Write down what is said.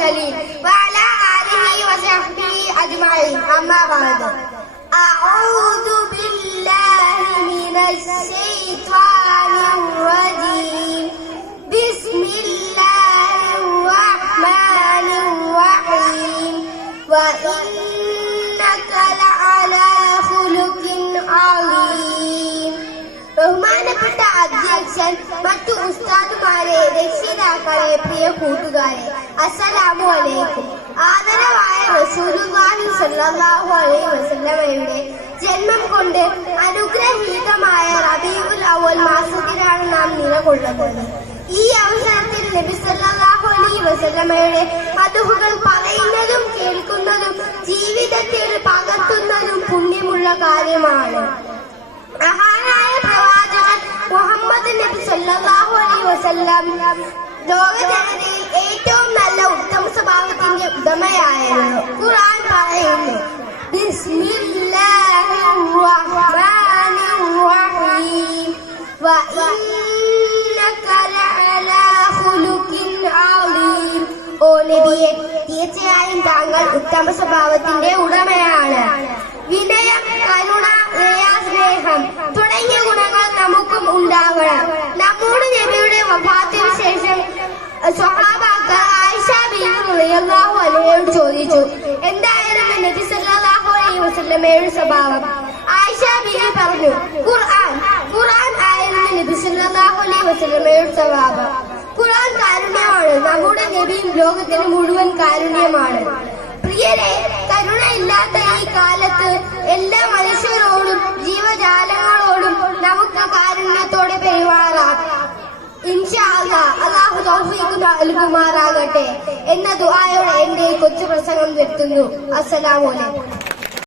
المرسلين. وعلى آله وصحبه أجمعين. أما بعد. മറ്റു ഉസ്താദുമാരെ രക്ഷിതാക്കളെ പ്രിയ കൂട്ടുകാരെ അസ്സലാമു അലൈക്കും. ആദരവായ റസൂലുള്ളാഹി സ്വല്ലല്ലാഹു അലൈഹി വസല്ലമയുടെ ജന്മം കൊണ്ട് അനുഗ്രഹീതമായ റബീഉൽ അവൽ മാസത്തിലാണ് നാം നിലകൊള്ളുന്നത്. ഈ അവസരത്തിൽ നബി സല്ലല്ലാഹു അലൈഹി വസല്ലമയുടെ മധുഹുകൾ പറയുന്നതും കേൾക്കുന്നതും ജീവിതത്തിൽ പകർത്തുന്നതും പുണ്യമുള്ള കാര്യമാണ്. പ്രവാചകൻ സല്ലല്ലാഹു അലൈഹി വസല്ലം. ലോകജനതയിൽ ഏറ്റവും നല്ല ഉത്തമ സ്വഭാവത്തിന്റെ ഉടമയായിരുന്നു. ഖുർആൻ പറയുന്നു ഓ നബിയെ തീർച്ചയായും താങ്കൾ ഉത്തമ സ്വഭാവത്തിന്റെ ഉടമയാണ്. വസല്ലമയുടെ സ്വഭാവം. ആയിഷ ബീവി പറഞ്ഞു ഖുർആൻ ഖുർആൻ ആയിരുന്നു നബി സല്ലല്ലാഹു അലൈഹി വസല്ലമയുടെ സ്വഭാവം. ഖുർആൻ കാരുണ്യമാണ് നമ്മുടെ നബിയും ലോകത്തിന് മുഴുവൻ കാരുണ്യമാണ്. പ്രിയരെ കരുണയില്ലാത്ത ഈ കാലത്ത് എല്ലാ മനുഷ്യരോടും ജീവജാലങ്ങളോടും നമുക്ക് കാരുണ്യത്തോടെ പെരുമാറാം. ഇൻഷാ അല്ലാ അള്ളാഹു തൗഫീഖ് നൽകുമാറാകട്ടെ എന്ന ദുആയോടെ എന്റെ ഈ കൊച്ചു പ്രസംഗം നിർത്തുന്നു. അസ്സലാമു അലൈക്കും.